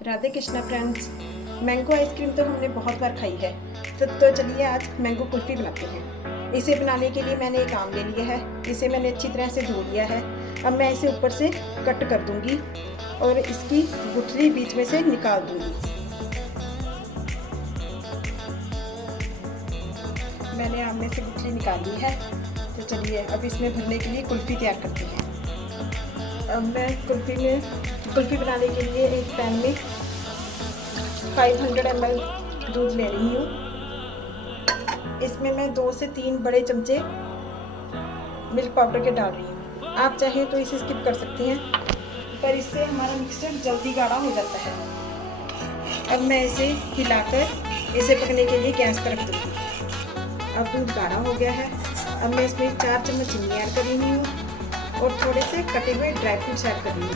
Radhe Krishna friends. Mango ice cream तो हमने बहुत बार खाई है, तो चलिए आज मैंगो कुल्फ़ी बनाते हैं। इसे बनाने के लिए मैंने एक आम ले लिया है। इसे मैंने अच्छी तरह से धो लिया है। अब मैं इसे ऊपर से कट कर दूंगी और इसकी गुठली बीच में से निकाल दूंगी। मैंने आम में से गुठली निकाल ली है। तो चलिए अब इसमें भरने के लिए कुल्फ़ी तैयार करते हैं। अब मैं कुल्फ़ी बनाने के लिए एक पैन में 500 ml दूध ले रही हूँ। इसमें मैं 2 से 3 बड़े चमचे मिल्क पाउडर के डाल रही हूँ। आप चाहें तो इसे स्किप कर सकते हैं, पर इससे हमारा मिक्सचर जल्दी गाढ़ा हो जाता है। अब मैं इसे हिलाकर इसे पकने के लिए गैस पर रख दूँगी। अब दूध गाढ़ा हो गया है। अब मैं इसमें 4 चम्मच चीनी ऐड कर रही हूँ और थोड़े से कटे हुए ड्राई फ्रूट्स ऐड कर रही हूँ।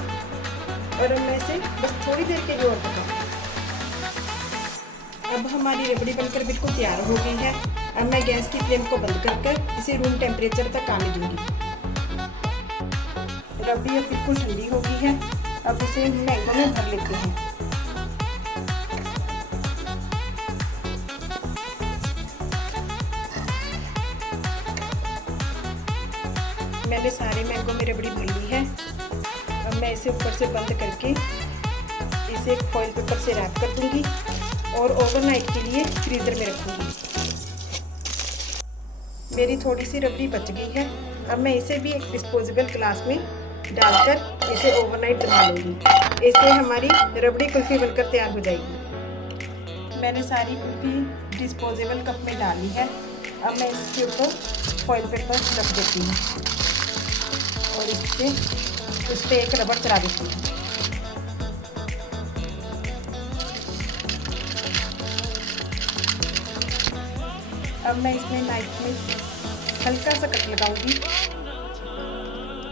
और अब मैं इसे बस थोड़ी देर के लिए और पकाऊंगी। अब हमारी रबड़ी बनकर बिल्कुल तैयार हो गई है। अब मैं गैस की फ्लेम को बंद कर इसे रूम टेम्परेचर तक आने दूंगी। रबड़ी अब बिल्कुल ठंडी हो गई है। अब इसे मैंगो में भर लेते हैं। मैंने सारे मैंगो में रबड़ी भर ली है। अब मैं इसे ऊपर से बंद करके इसे एक फॉइल पेपर से रैप कर दूंगी और ओवरनाइट के लिए फ्रीज़र में रखूंगी। मेरी थोड़ी सी रबड़ी बच गई है। अब मैं इसे भी एक डिस्पोजेबल ग्लास में डालकर इसे ओवरनाइट जमा लूँगी। इससे हमारी रबड़ी कुल्फ़ी बनकर तैयार हो जाएगी। मैंने सारी कुल्फ़ी डिस्पोजेबल कप में डाली है। अब मैं इसके ऊपर फॉइल पेपर रख देती हूँ और उस पर एक रबड़ चढ़ा देती हूँ। अब मैं इसमें नाइफ में हल्का सा कट लगाऊंगी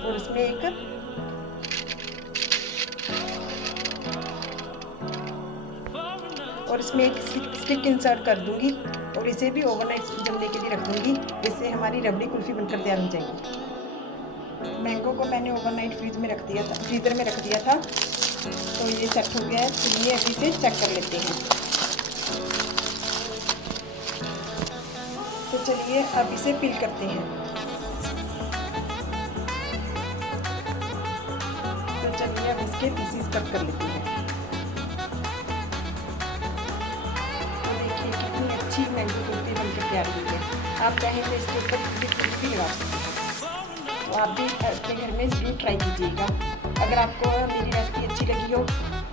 और इसमें एक स्टिक इंसर्ट कर दूंगी और इसे भी ओवरनाइट जमने के लिए रख दूंगी। इससे हमारी रबड़ी कुल्फ़ी बनकर तैयार हो जाएगी। मैंगो को मैंने ओवरनाइट फ्रीज़र में रख दिया था, तो ये सेट हो गया है। चलिए अभी से चेक कर लेते हैं। तो चलिए अब इसे पील करते हैं। तो चलिए अब इसके पीसीस कट कर लेते हैं। तो देखिए कितनी अच्छी मैंगो कुल्फ़ी बनकर तैयार हुई है। आप चाहें तो इसके ऊपर कुल्फ़ी लगा सकते हैं। तो आप भी अपने घर में ज़रूर ट्राई कीजिएगा। अगर आपको मेरी रेसिपी अच्छी लगी हो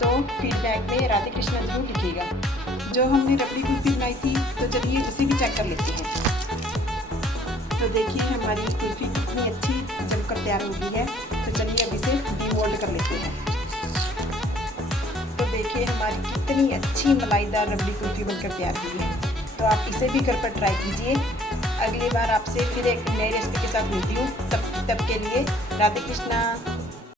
तो फीडबैक में राधे कृष्णा ज़रूर लिखिएगा। जो हमने रबड़ी कुल्फ़ी बनाई थी, तो चलिए उसे भी चेक कर लेते हैं। तो देखिए हमारी कुल्फ़ी कितनी अच्छी जमकर तैयार हो गई है। तो चलिए अब इसे डीमोल्ड कर लेते हैं। तो देखिए हमारी कितनी अच्छी मलाईदार रबड़ी कुल्फ़ी बनकर तैयार हुई है। तो आप इसे भी घर पर ट्राई कीजिए। अगली बार आपसे फिर एक नई रेसिपी के साथ मिलती हूँ। तब के लिए राधे कृष्णा।